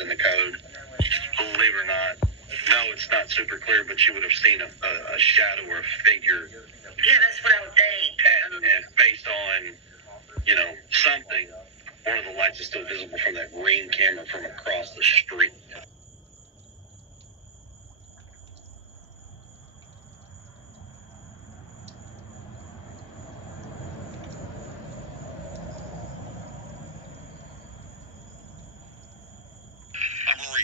in the code. Believe it or not, no, it's not super clear, but you would have seen a shadow or a figure. Yeah, that's what I would think. And based on, something, one of the lights is still visible from that green camera from across the street.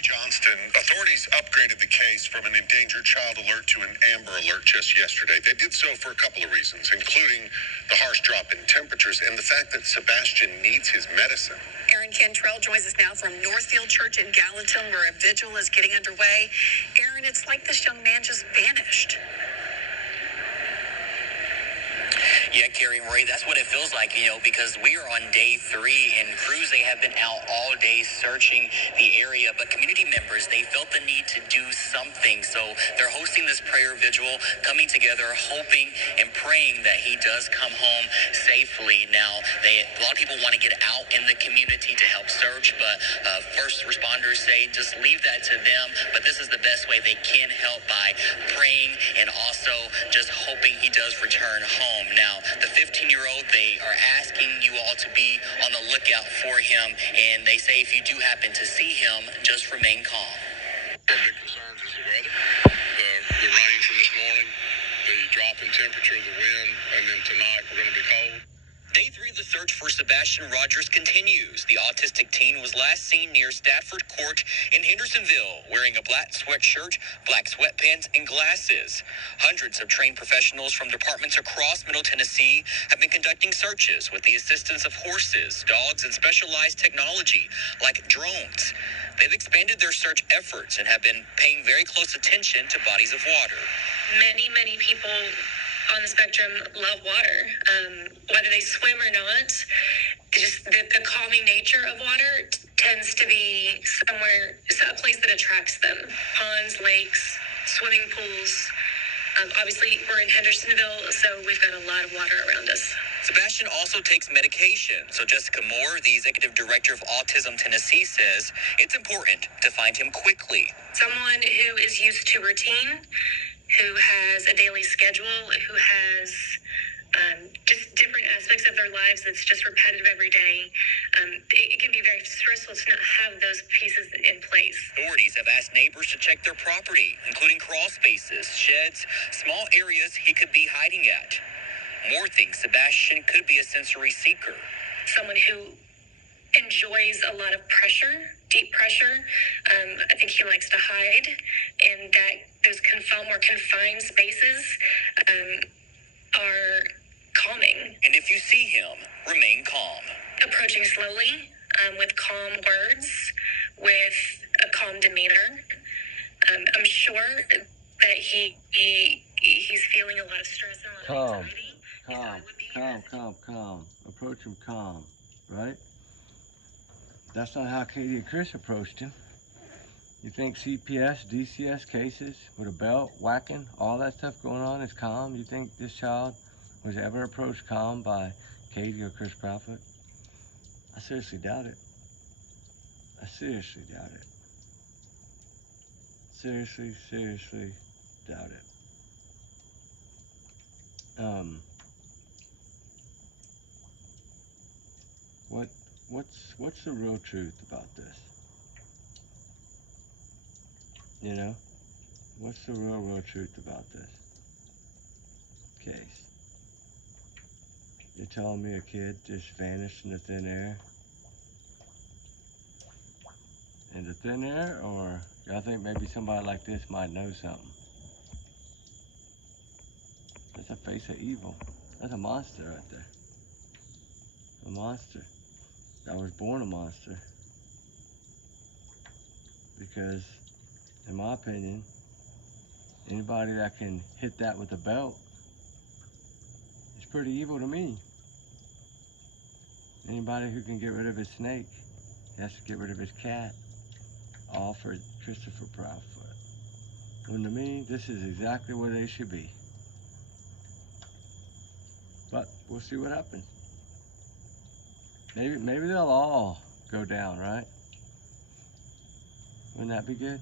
Johnston. Authorities upgraded the case from an endangered child alert to an Amber Alert just yesterday. They did so for a couple of reasons, including the harsh drop in temperatures and the fact that Sebastian needs his medicine. Aaron Cantrell joins us now from Northfield Church in Gallatin, where a vigil is getting underway. Aaron, it's like this young man just vanished. Yeah, Carrie and Ray, that's what it feels like, because we are on day 3 and crews, they have been out all day searching the area, but community members, they felt the need to do something. So they're hosting this prayer vigil, coming together, hoping and praying that he does come home safely. Now, a lot of people want to get out in the community to help search, but first responders say just leave that to them. But this is the best way they can help, by praying and also just hoping he does return home. Now, the 15-year-old, they are asking you all to be on the lookout for him, and they say if you do happen to see him, just remain calm. Our big concerns is the weather, the rain from this morning, the drop in temperature, the wind, and then tonight we're going to be cold. Day 3 of the search for Sebastian Rogers continues. The autistic teen was last seen near Stafford Court in Hendersonville, wearing a black sweatshirt, black sweatpants, and glasses. Hundreds of trained professionals from departments across Middle Tennessee have been conducting searches with the assistance of horses, dogs, and specialized technology like drones. They've expanded their search efforts and have been paying very close attention to bodies of water. Many people on the spectrum love water, whether they swim or not. Just the calming nature of water tends to be a place that attracts them. Ponds, lakes, swimming pools. Obviously, we're in Hendersonville, so we've got a lot of water around us. Sebastian also takes medication. So Jessica Moore, the executive director of Autism Tennessee, says it's important to find him quickly. Someone who is used to routine, who has a daily schedule, who has just different aspects of their lives that's just repetitive every day. It can be very stressful to not have those pieces in place. Authorities have asked neighbors to check their property, including crawl spaces, sheds, small areas he could be hiding at. Moore thinks Sebastian could be a sensory seeker. Someone who enjoys a lot of pressure, deep pressure. I think he likes to hide, and that those more confined spaces are calming. And if you see him, remain calm. Approaching slowly, with calm words, with a calm demeanor. I'm sure that he's feeling a lot of stress and a lot of anxiety. Calm. Approach him calm, right? That's not how Katie and Chris approached him. You think CPS, DCS cases with a belt, whacking, all that stuff going on is calm? You think this child was ever approached calm by Katie or Chris Prophet? I seriously doubt it. Seriously doubt it. What's the real truth about this? What's the real truth about this case? You're telling me a kid just vanished in the thin air? In the thin air, or y'all think maybe somebody like this might know something? That's a face of evil. That's a monster right there. A monster. I was born a monster. Because, in my opinion, anybody that can hit that with a belt is pretty evil to me. Anybody who can get rid of his snake has to get rid of his cat. All for Christopher Proudfoot. When to me, this is exactly where they should be. But we'll see what happens. Maybe they'll all go down, right? Wouldn't that be good?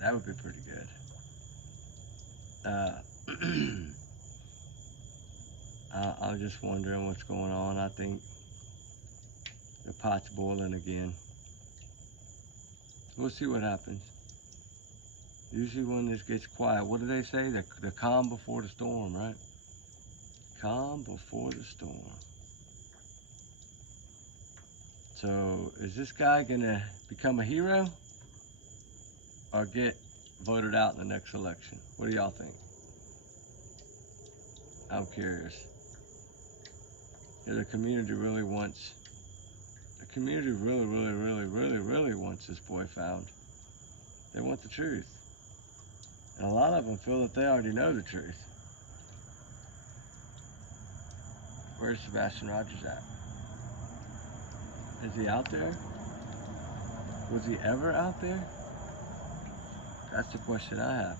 That would be pretty good. I'm just wondering what's going on. I think the pot's boiling again. We'll see what happens. Usually when this gets quiet, what do they say? The calm before the storm, right? Calm before the storm. So is this guy gonna become a hero or get voted out in the next election? What do y'all think? I'm curious. Yeah, the community really wants, really wants this boy found. They want the truth. And a lot of them feel that they already know the truth. Where's Sebastian Rogers at? Is he out there? Was he ever out there? That's the question I have.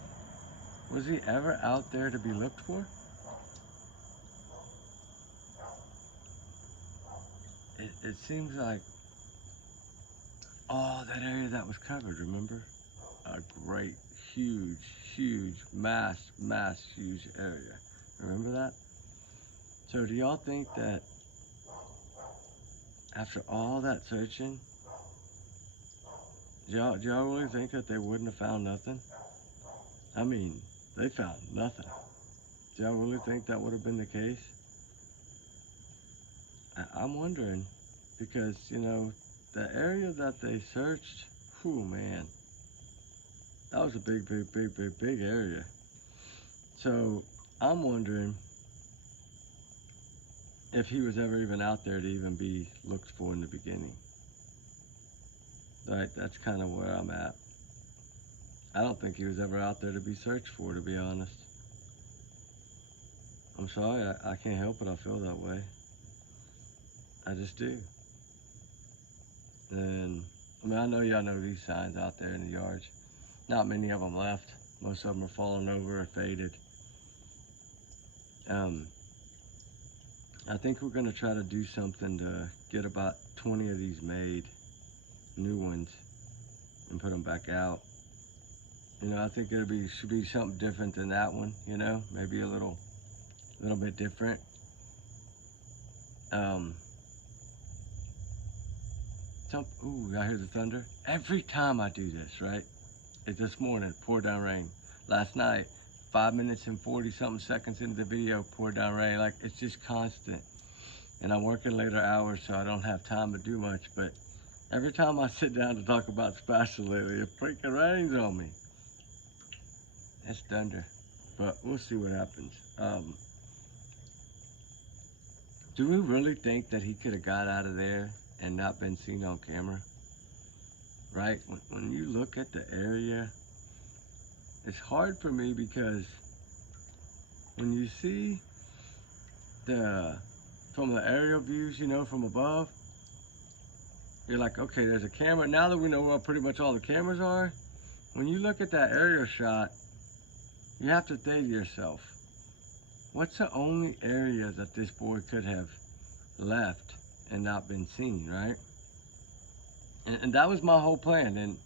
Was he ever out there to be looked for? It seems like, oh, that area that was covered, remember? A great, huge, huge area. Remember that? So do y'all think that after all that searching, do y'all really think that they wouldn't have found nothing? I mean, they found nothing. Do y'all really think that would have been the case? I'm wondering, because, you know, the area that they searched, whew, man, that was a big area. So I'm wondering if he was ever even out there to even be looked for in the beginning. Right, that's kind of where I'm at. I don't think he was ever out there to be searched for, to be honest. I'm sorry, I can't help it, I feel that way. I just do. And, I mean, I know y'all know these signs out there in the yards. Not many of them left. Most of them are falling over or faded. I think we're going to try to do something to get about 20 of these made, new ones, and put them back out. You know, I think should be something different than that one, you know, maybe a little bit different. Ooh, I hear the thunder. Every time I do this, right? This morning, it poured down rain. Last night, 5 minutes and 40-something seconds into the video, poured down rain. Like, it's just constant. And I'm working later hours, so I don't have time to do much. But every time I sit down to talk about Sebastian lately, it freaking rains on me. It's thunder. But we'll see what happens. Do we really think that he could have got out of there and not been seen on camera? Right? When you look at the area, it's hard for me because when you see from the aerial views, you know, from above, you're like, okay, there's a camera. Now that we know where pretty much all the cameras are, when you look at that aerial shot, you have to say to yourself, what's the only area that this boy could have left and not been seen, right? And that was my whole plan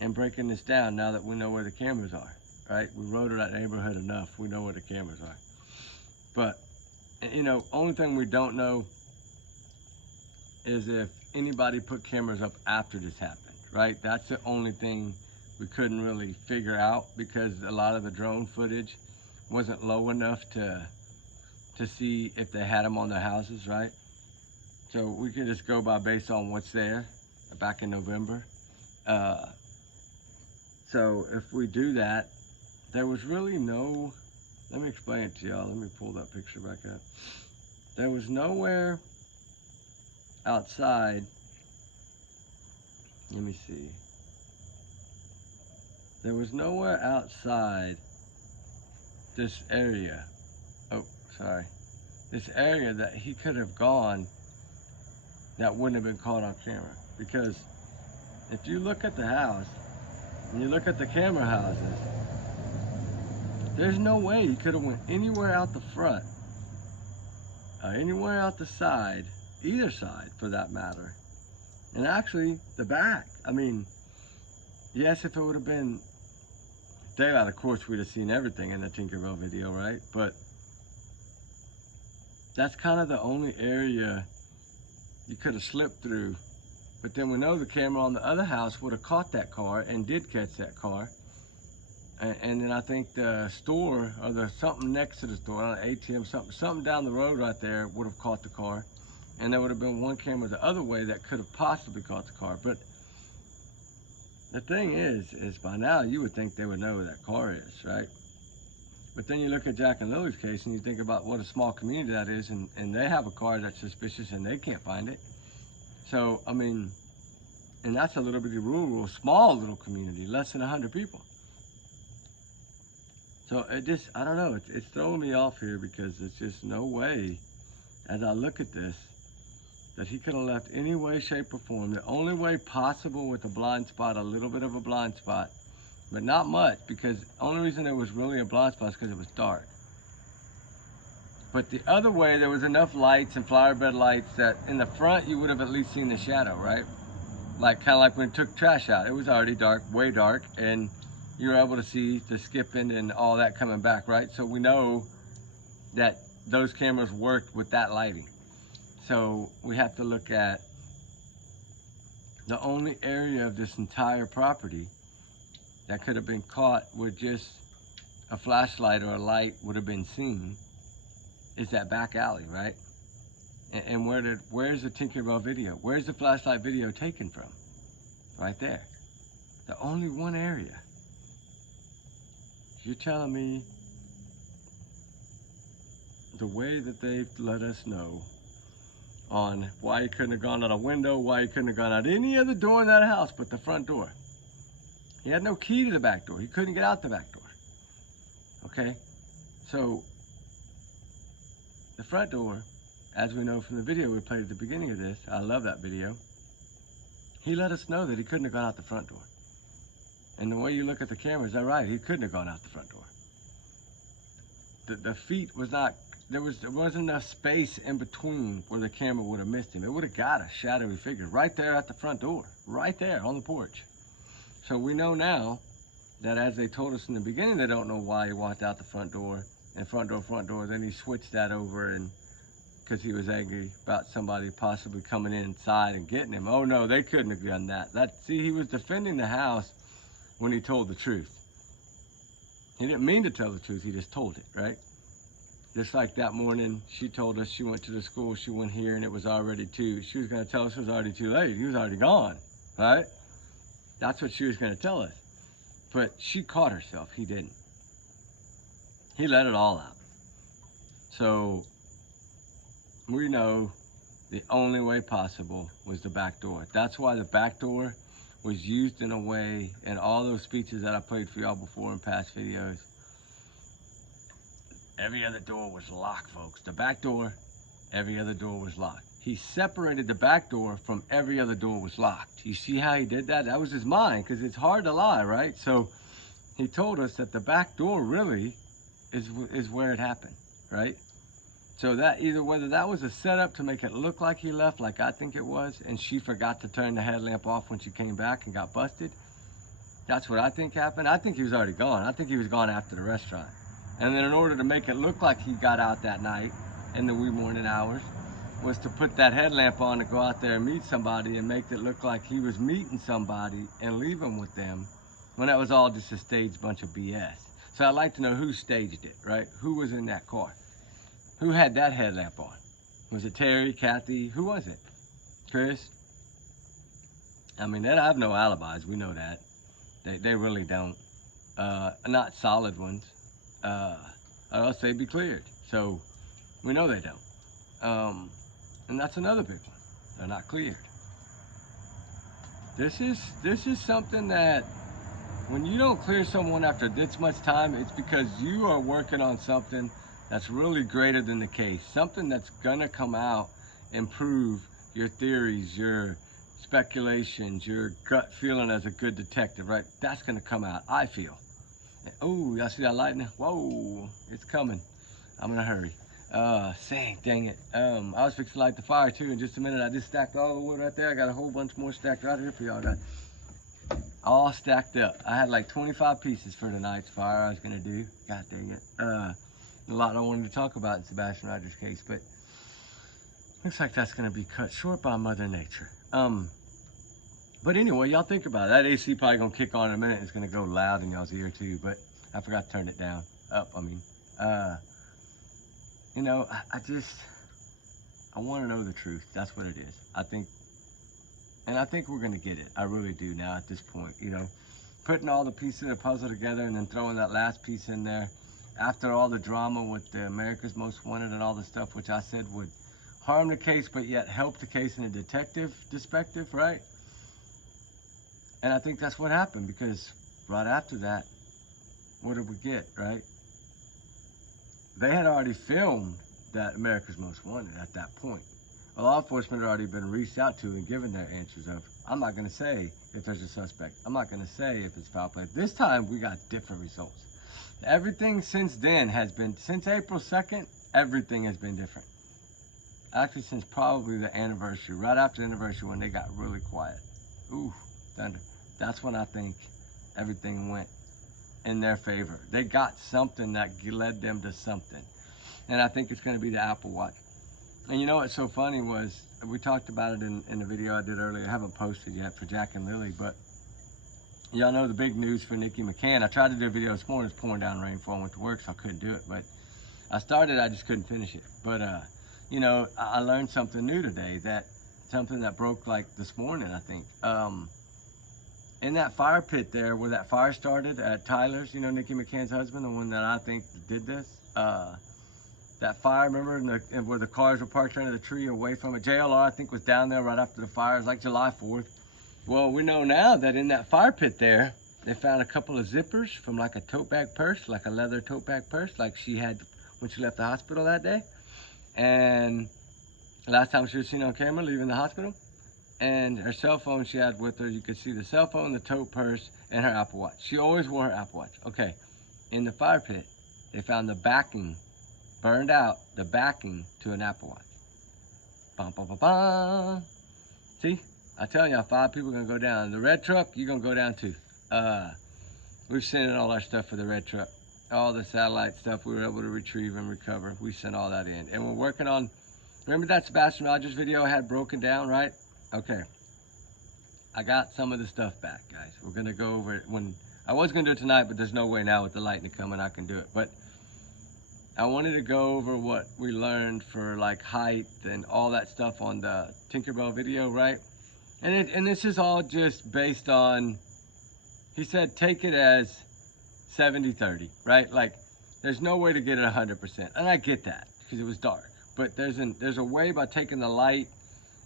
in breaking this down now that we know where the cameras are, right? We rode that neighborhood enough. We know where the cameras are. But, you know, only thing we don't know is if anybody put cameras up after this happened, right? That's the only thing we couldn't really figure out because a lot of the drone footage wasn't low enough to see if they had them on their houses, right? So we can just go based on what's there back in November. So if we do that, there was really no, let me explain it to y'all. Let me pull that picture back up. There was nowhere outside, let me see. There was nowhere outside this area, this area that he could have gone that wouldn't have been caught on camera. Because if you look at the house, and you look at the camera houses, there's no way he could have went anywhere out the front, anywhere out the side, either side for that matter, And actually, the back. I mean, yes, if it would have been daylight, of course, we'd have seen everything in the Tinkerbell video, right? But that's kind of the only area you could have slipped through. But then we know the camera on the other house would have caught that car and did catch that car. And then I think the store, or the something next to the store, ATM, something down the road right there would have caught the car. And there would have been one camera the other way that could have possibly caught the car. But the thing is by now you would think they would know where that car is, right? But then you look at Jack and Lily's case and you think about what a small community that is, and they have a car that's suspicious and they can't find it. So, I mean, and that's a little bitty rural, small little community, less than 100 people. So it just, I don't know, it's throwing me off here because it's just no way, as I look at this, that he could have left any way, shape, or form. The only way possible with a blind spot, a little bit of a blind spot, but not much, because the only reason it was really a blind spot is because it was dark. But the other way, there was enough lights and flower bed lights that in the front you would have at least seen the shadow, right? Like kind of like when it took trash out. It was already dark, way dark, and you were able to see the skipping and all that coming back, right? So we know that those cameras worked with that lighting. So we have to look at the only area of this entire property that could have been caught with just a flashlight or a light would have been seen is that back alley, right? And where's the Tinkerbell video? Where's the flashlight video taken from? Right there. The only one area. You're telling me the way that they've let us know on why he couldn't have gone out a window, why he couldn't have gone out any other door in that house but the front door. He had no key to the back door. He couldn't get out the back door. Okay? So, the front door, as we know from the video we played at the beginning of this, I love that video, he let us know that he couldn't have gone out the front door. And the way you look at the cameras, they're right, he couldn't have gone out the front door. The feet was not, there wasn't enough space in between where the camera would have missed him. It would have got a shadowy figure right there at the front door, right there on the porch. So we know now that, as they told us in the beginning, they don't know why he walked out the front door, and front door, then he switched that over, and because he was angry about somebody possibly coming inside and getting him. Oh no, they couldn't have done that. See, he was defending the house when he told the truth. He didn't mean to tell the truth, he just told it, right? Just like that morning, she told us she went to the school, she went here, and it was already she was gonna tell us it was already too late. He was already gone, right? That's what she was gonna tell us. But she caught herself, he didn't. He let it all out. So, we know the only way possible was the back door. That's why the back door was used in a way, in all those speeches that I played for y'all before in past videos. Every other door was locked, folks. The back door, every other door was locked. He separated the back door from every other door was locked. You see how he did that? That was his mind, because it's hard to lie, right? So he told us that the back door really is where it happened, right? So that either whether that was a setup to make it look like he left, like I think it was, and she forgot to turn the headlamp off when she came back and got busted. That's what I think happened. I think he was already gone. I think he was gone after the restaurant. And then in order to make it look like he got out that night in the wee morning hours, was to put that headlamp on to go out there and meet somebody and make it look like he was meeting somebody and leaving with them, when that was all just a staged bunch of BS. So I'd like to know who staged it, right? Who was in that car? Who had that headlamp on? Was it Terry, Kathy? Who was it? Chris? I mean, they have no alibis. We know that. They really don't. Not solid ones. Or else they'd be cleared. So we know they don't. And that's another big one. They're not cleared. This is something that when you don't clear someone after this much time, it's because you are working on something that's really greater than the case. Something that's gonna come out and prove your theories, your speculations, your gut feeling as a good detective, right? That's gonna come out, I feel. Oh, y'all see that lightning? Whoa, it's coming. I'm gonna hurry. Dang it. I was fixing to light the fire too in just a minute. I just stacked all the wood right there. I got a whole bunch more stacked right here for y'all. Got all stacked up. I had like 25 pieces for tonight's fire I was gonna do. God dang it. A lot I wanted to talk about in Sebastian Rogers' case, but looks like that's gonna be cut short by Mother Nature. But anyway, y'all think about it. That AC probably gonna kick on in a minute. It's gonna go loud in y'all's ear too, but I forgot to turn it down. You know, I want to know the truth. That's what it is. I think we're going to get it. I really do now at this point, you know. Putting all the pieces of the puzzle together and then throwing that last piece in there after all the drama with the America's Most Wanted and all the stuff, which I said would harm the case, but yet help the case in a detective perspective, right? And I think that's what happened, because right after that, what did we get, right? They had already filmed that America's Most Wanted at that point. Law enforcement had already been reached out to and given their answers of, I'm not gonna say if there's a suspect. I'm not gonna say if it's foul play. This time we got different results. Everything since then has been, since April 2nd, everything has been different. Actually, since probably the anniversary, right after the anniversary when they got really quiet. Ooh, thunder. That's when I think everything went in their favor. They got something that led them to something. And I think it's going to be the Apple Watch. And you know what's so funny was, we talked about it in the video I did earlier. I haven't posted yet for Jack and Lily, but y'all know the big news for Nikki McCann. I tried to do a video this morning. It's pouring down rain before I went to work, so I couldn't do it. But I started, I just couldn't finish it. But, you know, I learned something new today, something that broke like this morning, I think. In that fire pit there where that fire started at Tyler's, you know, Nikki McCann's husband, the one that I think did this, that fire, remember, where the cars were parked under the tree away from it? JLR, I think, was down there right after the fire. It was like July 4th. Well, we know now that in that fire pit there, they found a couple of zippers from like a tote bag purse, like a leather tote bag purse, like she had when she left the hospital that day. And last time she was seen on camera leaving the hospital. And her cell phone she had with her, you could see the cell phone, the tote purse, and her Apple Watch. She always wore her Apple Watch. Okay, in the fire pit, they found the backing, burned out, the backing to an Apple Watch. Bum, bum, bum, bum. See, I tell y'all, 5 people are gonna go down. The red truck, you're gonna go down too. We've sent in all our stuff for the red truck. All the satellite stuff we were able to retrieve and recover. We sent all that in. And we're working on, remember that Sebastian Rogers video I had broken down, right? Okay, I got some of the stuff back, guys. We're gonna go over it when, I was gonna do it tonight, but there's no way now with the lightning coming I can do it. But I wanted to go over what we learned for like height and all that stuff on the Tinkerbell video, right? And this is all just based on, he said take it as 70-30, right? Like there's no way to get it 100%, and I get that because it was dark. But there's a way by taking the light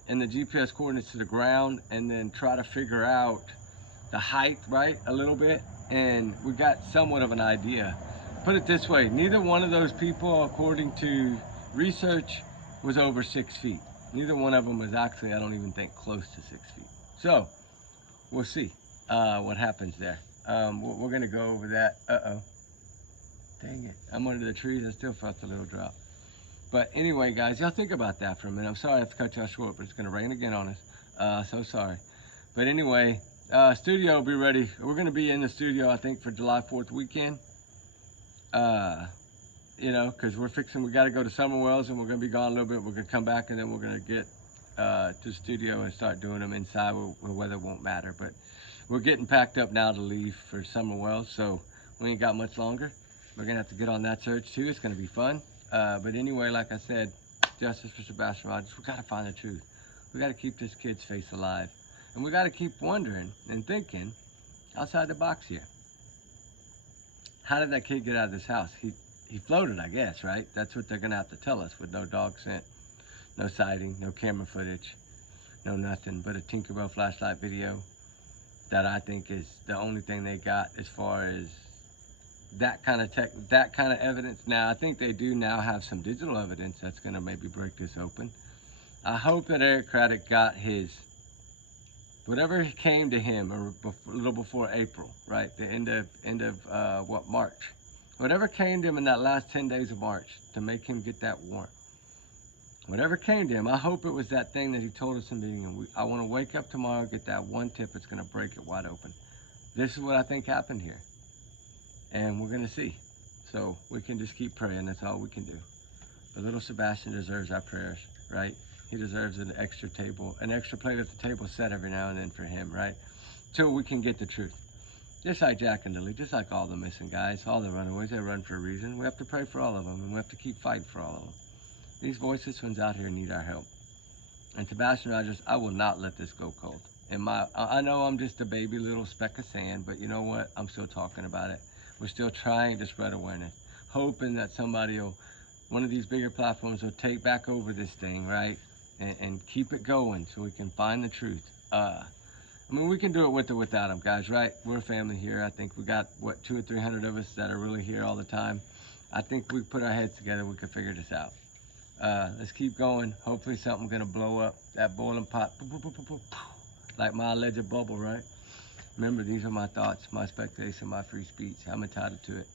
and the GPS coordinates to the ground and then try to figure out the height, right, a little bit. And we got somewhat of an idea. Put it this way, neither one of those people, according to research, was over 6 feet. Neither one of them was actually, I don't even think, close to 6 feet. So, we'll see what happens there. We're gonna go over that. Uh-oh. Dang it, I'm under the trees, I still felt a little drop. But anyway, guys, y'all think about that for a minute. I'm sorry I have to cut y'all short, but it's gonna rain again on us. So sorry. But anyway, studio will be ready. We're gonna be in the studio, I think, for July 4th weekend. You know, because we gotta go to Summer Wells and we're gonna be gone a little bit. We're gonna come back and then we're gonna get to the studio and start doing them inside where weather won't matter. But we're getting packed up now to leave for Summer Wells, so we ain't got much longer. We're gonna have to get on that search too. It's gonna be fun. But anyway, like I said, justice for Sebastian Rogers. We gotta find the truth. We gotta keep this kid's face alive. And we gotta keep wondering and thinking outside the box here. How did that kid get out of this house? He floated, I guess, right? That's what they're gonna have to tell us, with no dog scent, no sighting, no camera footage, no nothing but a Tinkerbell flashlight video that I think is the only thing they got as far as that kind of evidence. Now, I think they do now have some digital evidence that's gonna maybe break this open. I hope that Eric Craddock got his, whatever came to him a little before April, right? The end of what, March? Whatever came to him in that last 10 days of March to make him get that warrant. Whatever came to him, I hope it was that thing that he told us in the beginning. I want to wake up tomorrow, get that one tip that's going to break it wide open. This is what I think happened here. And we're going to see. So we can just keep praying. That's all we can do. But little Sebastian deserves our prayers, right? He deserves an extra table, an extra plate at the table set every now and then for him, right? Till we can get the truth. Just like Jack and Lily, just like all the missing guys, all the runaways, they run for a reason. We have to pray for all of them, and we have to keep fighting for all of them. These voiceless ones out here need our help. And Sebastian Rogers, I will not let this go cold. I know I'm just a baby little speck of sand, but you know what? I'm still talking about it. We're still trying to spread awareness, hoping that somebody will, one of these bigger platforms will take back over this thing, right? And keep it going so we can find the truth. I mean, we can do it with or without them, guys, right? We're a family here. I think we got, what, 200 or 300 of us that are really here all the time. I think we put our heads together, we can figure this out. Let's keep going. Hopefully something's gonna blow up that boiling pot, like my alleged bubble, right? Remember, these are my thoughts, my speculation, my free speech. I'm entitled to it.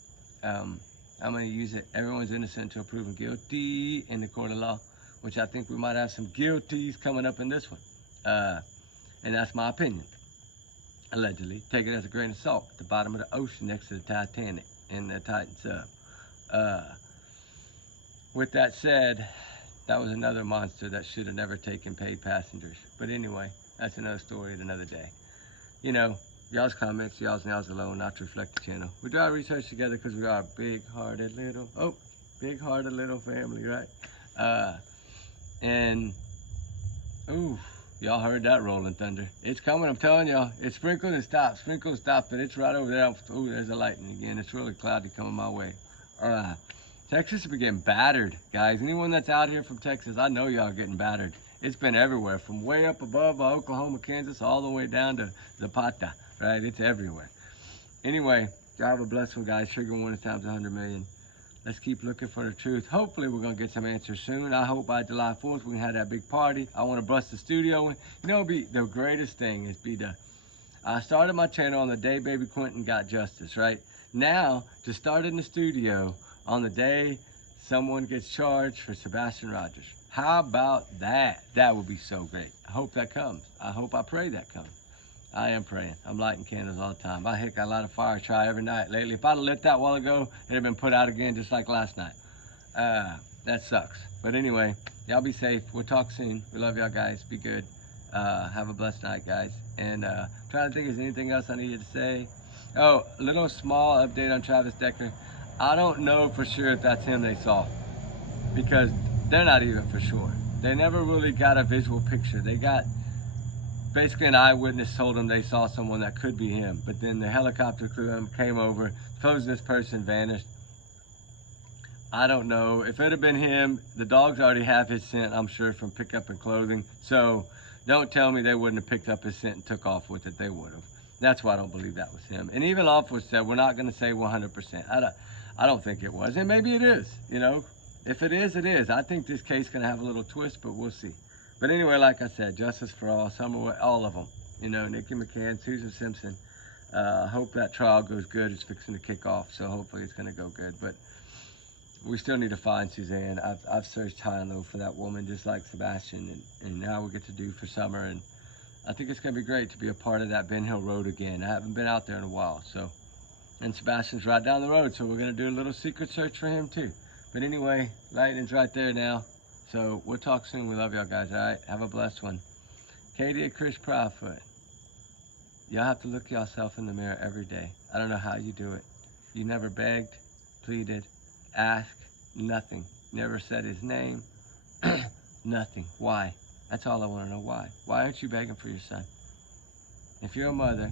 I'm gonna use it. Everyone's innocent until proven guilty in the court of law, which I think we might have some guilties coming up in this one. And that's my opinion, allegedly. Take it as a grain of salt at the bottom of the ocean next to the Titanic and the Titan sub. With that said, that was another monster that should have never taken paid passengers. But anyway, that's another story at another day. You know, y'all's comments, y'all's and y'all's alone, not to reflect the channel. We do our research together because we are a big-hearted little family, right? Y'all heard that rolling thunder. It's coming, I'm telling y'all. It's sprinkled and stopped, but it's right over there. Oh, there's a lightning again. It's really cloudy coming my way. Texas has been getting battered, guys. Anyone that's out here from Texas, I know y'all getting battered. It's been everywhere, from way up above Oklahoma, Kansas, all the way down to Zapata, right? It's everywhere. Anyway, y'all have a blessed one, guys. Trigger warning times 100 million. Let's keep looking for the truth. Hopefully, we're going to get some answers soon. I hope by July 4th, we can have that big party. I want to bust the studio. You know, be the greatest thing is I started my channel on the day Baby Quentin got justice, right? Now, to start in the studio on the day someone gets charged for Sebastian Rogers. How about that? That would be so great. I hope that comes. I pray that comes. I am praying. I'm lighting candles all the time. I hit a lot of fire try every night lately. If I'd have lit that a while ago, it'd have been put out again just like last night. That sucks. But anyway, y'all be safe. We'll talk soon. We love y'all guys. Be good. Have a blessed night, guys. And trying to think if there's anything else I needed to say. Oh, a little small update on Travis Decker. I don't know for sure if that's him they saw, because they're not even for sure. They never really got a visual picture. They got basically an eyewitness told them they saw someone that could be him, but then the helicopter crew came over, supposed this person vanished. I don't know. If it had been him, the dogs already have his scent, I'm sure, from pickup and clothing. So don't tell me they wouldn't have picked up his scent and took off with it. They would have. That's why I don't believe that was him. And even Lawful said, we're not going to say 100%. I don't think it was. And maybe it is, you know. If it is, it is. I think this case is going to have a little twist, but we'll see. But anyway, like I said, justice for all, all of them. You know, Nikki McCann, Susan Simpson. Hope that trial goes good. It's fixing to kick off, so hopefully it's going to go good. But we still need to find Suzanne. I've searched high and low for that woman, just like Sebastian, and now we get to do for summer. And I think it's going to be great to be a part of that Ben Hill Road again. I haven't been out there in a while, so. And Sebastian's right down the road, so we're going to do a little secret search for him too. But anyway, lightning's right there now. So we'll talk soon. We love y'all guys, all right? Have a blessed one. Katie and Chris Proudfoot. Y'all have to look yourself in the mirror every day. I don't know how you do it. You never begged, pleaded, asked, nothing. Never said his name, nothing. Why? That's all I want to know. Why? Why aren't you begging for your son? If you're a mother,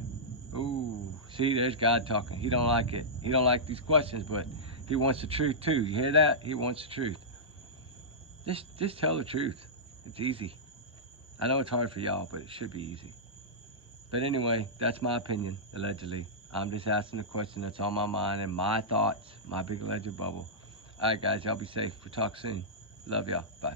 ooh, see, there's God talking. He don't like it. He don't like these questions, but he wants the truth too. You hear that? He wants the truth. Just tell the truth. It's easy. I know it's hard for y'all, but it should be easy. But anyway, that's my opinion, allegedly. I'm just asking the question that's on my mind and my thoughts, my big alleged bubble. All right, guys, y'all be safe. We'll talk soon. Love y'all. Bye.